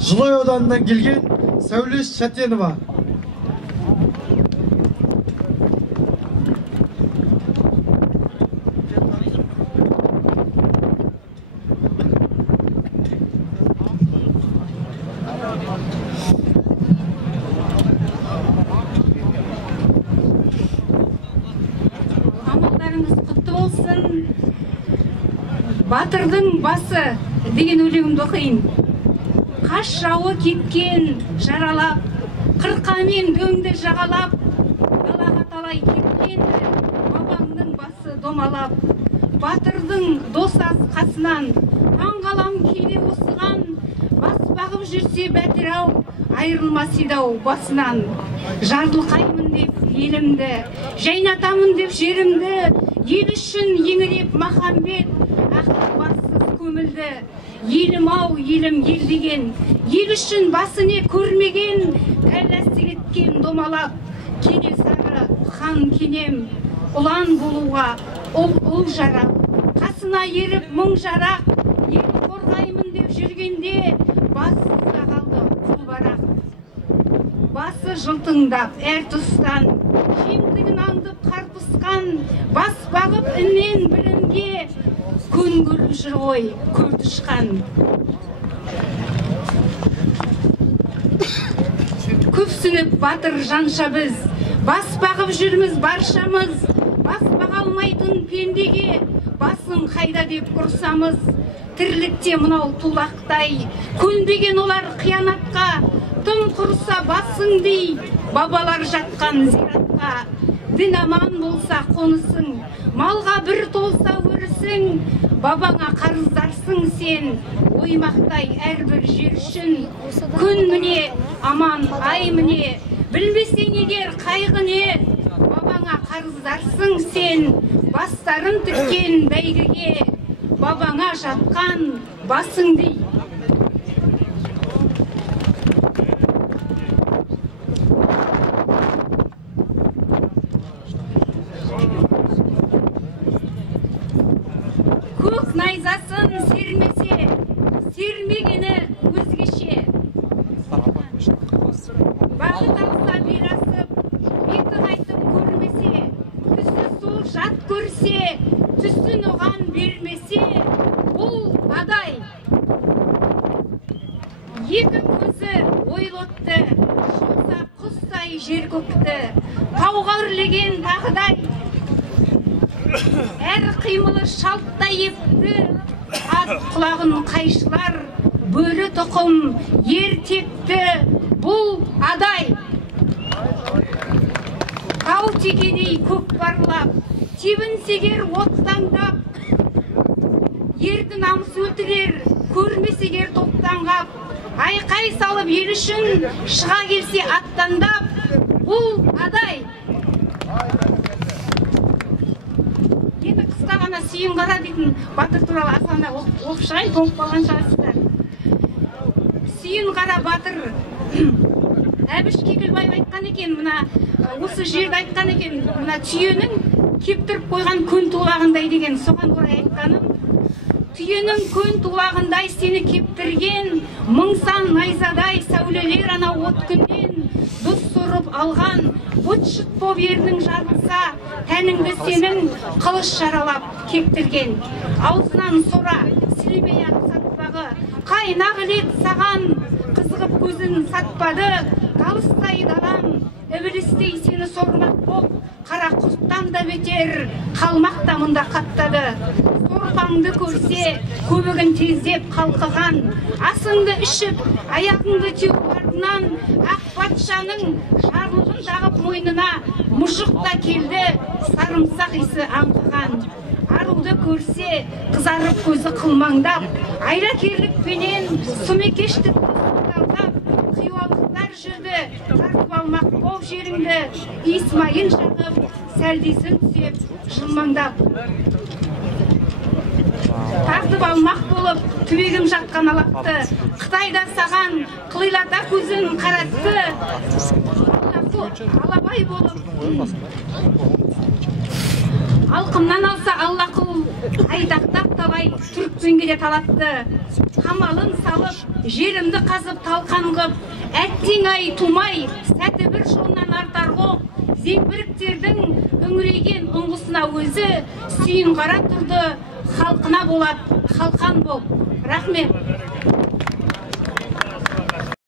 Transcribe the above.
Жылой ауданынан келген Сәулеш Шатенова. Батырдың басы деген өлеңімді оқиын. Қаш жауы кеткен жаралап, қырқамен дөңді жағалап, далаға талай кеткенді бабаңның басы домалап. Батырдың досас қасынан таңғалам келе осыған, бас бағып жүрсе бәтір-ау, айырылмас еді-ау басынан. Жарылқаймын деп елімді, жайнатамын деп жерімді, ел үшін еңіреп Махамбет бассыз көмілді. Елім-ау, елім ел деген, ел үшін басыне көрмеген, кәлләсі кеткен домалап. Кенесары хан кенем, ұлан болуға ұл жарап, қасына еріп мұң жарақ, ел қорғаймын деп жүргенде, бассыз да қалды құл барақ. Басы жылтыңдап әр тұстан, жемтігін аңдып қарпысқан, бас бағып іннен бірінге, күн көріп жүр ғой көрді ұшқан. Көпсініп батыр жанша біз, бас бағып жүрміз баршамыз, бас баға алмайтын пендеге, басың қайда деп ұрсамыз. Тірлікте мынау тулақтай, көнбеген олар қиянатқа, тым құрса басың дей, бабалар жатқан зиратқа. Дін аман болса қонысың, малға бір толса өрісің, бабаңа қарыздарсың сен, оймақтай әрбір жер үшін. Күн міне, аман ай міне, білмесең егер қайғы не, бабаңа қарыздарсың сен, бастарын тіккен бәйгіге, бабаңа жатқан басың дей. Көк найзасын сермесе, сермегені өзгеше. Бағыт алса берасып, беті қайтып көрмесе, түсі сол жат көрсе, түсін оған бермесе, бұл адай. Екі көзі ойлотты, шолса құстай жер көкті, тауға үрлеген тағыдай. Әр қимылы шалттай епті, ат құлағын қайшылар, бөрі тұқым ер тепті, бұл адай. Тау текедей көк барлап, тебінсегер оттаңдап, ерді намыс өлтірер, көрмесегер топтанғап, айқай салып ел үшін шыға келсе аттандап, бұл адай. Енді қысқа ғана Сүйін қара дейтін батыр туралы асана оқып шығайын, тоңып қалған шығарсыздар. Сүйін қара батыр Әбіш Кекілбаев айтқан екен, осы жерді айтқан екен, түйенің кептіріп қойған көн тулағындай деген, соған орай айтқаным. Түйенің көн тулағындай сені кептірген, мыңсан найзадай сәулелер ана от күннен, дұс сорып алған, бұт-шыт боп ердің жарылса, тәніңді сенің қылыш жаралап кектірген. Аузынан сора, сілемей ақ сатпағы, қайнақ лет саған, қызығып көзін сатпады, талыстай далам, ібілістей сені сормақ боп, қара құстан да бетер, қалмақ та мұнда қаттады. Сорпаңды көрсе, көбігін тездеп қалқыған, асыңды ішіп, аяғыңды теуіп артынан, ақ патшаның жарлығын жағып мойнына, мұжықта келді, сарымсақ иісі аңқыған. Аруды көрсе, қызарып көзі қылмаңдап, айракерлікпенен сұмекештікті сұқталдап, қиуалықтар жүрді, тартып алмақ боп жеріңді, иісмайын жағып, сәлдесін түсеп, жылмаңдап. Тартып алмақ болып, түбегім жатқан алапты, Қытайда саған қылайлата көзін қаратты, алабай болып. Алқымнан алса Аллақұл, айтақтап талай түрікпенге де талатты. қамалын салып жерімді қазып талқан қып, әттең ай тумай сәті бір жолынан артар ғоқ, зеңбіректердің үңірейген ұңғысына өзі сүйін қара тұрды, халқына болады халқан бол. Рахмет.